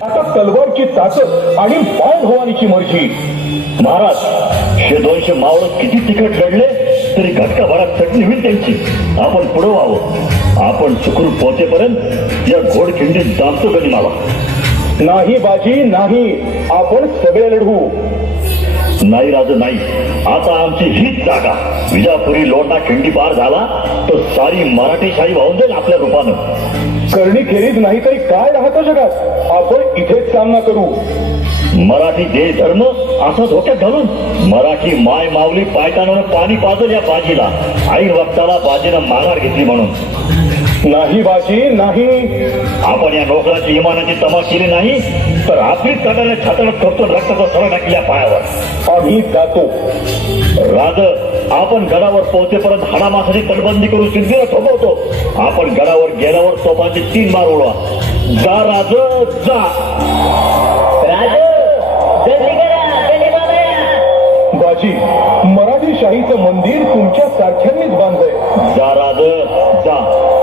आता तलवारची ताकद आणि पाय भवानीची मर्जी. महाराज, 100-200 मावळ किती तिकट लढले तरी घटकाभरात चटणी होईल त्यांची. आपण पुढे व्हावं. आपण सुखरूप पोहोचेपर्यंत या घोडखिंडीत दामतो गनिमावा. नाही बाजी नाही, आपण सगळे लढू. नाही राज नाही, आता आमची हीच जागा. विजापुरी लोटा खिंडी पार झाला तर सारी मराठी शाही वाहून जाईल आपल्या रूपानं. करणी खेरीज नाही तरी काय राहतं जगात. आपण इथेच सामना करू. मराठी देश धर्म असा धोक्यात घालून मराठी माय माऊली पायतानानं पाणी पाजल या बाजीला. ऐन वक्ताला बाजीनं माघार घेतली म्हणून. नाही बाजी नाही, आपण या नोकराची इमानाची तमा केली नाही तर आपलीच काटाने छाताला ठोकतो रक्ताचा सडा टाकल्या पायावर. आम्ही जातो. राज, आपण गडावर पोहोचेपर्यंत हाडामासाची तटबंदी करून सिद्धीला थोपवतो. आपण गडावर गेल्यावर तोफांचे 3 बार उडवा. जा राज जा. बाजी, मराठी शाहीचं मंदिर तुमच्या सारख्यांनीच बांधलंय. जा राज जा.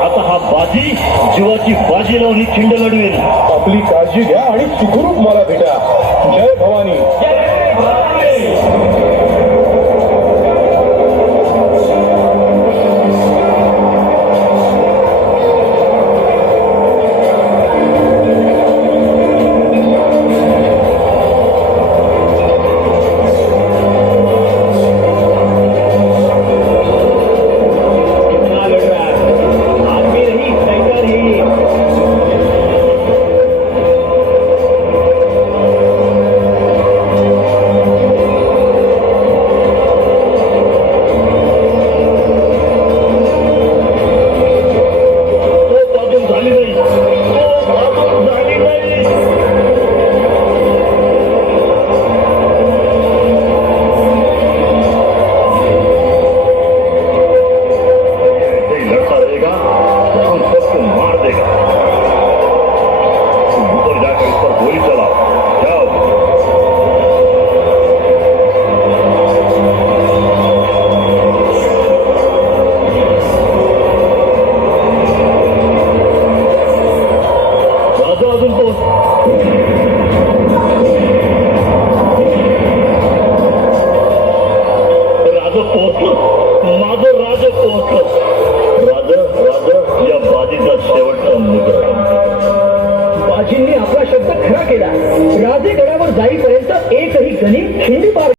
आता हा बाजी जीवाची बाजी लावून ही खिंड लढवेल. आपली काळजी घ्या आणि सुखरूप मला भेटा. जय भवानी. बाजींनी आपला शब्द खरा केला. राजे गडावर जाईपर्यंत एकही गनिम खिंडी पार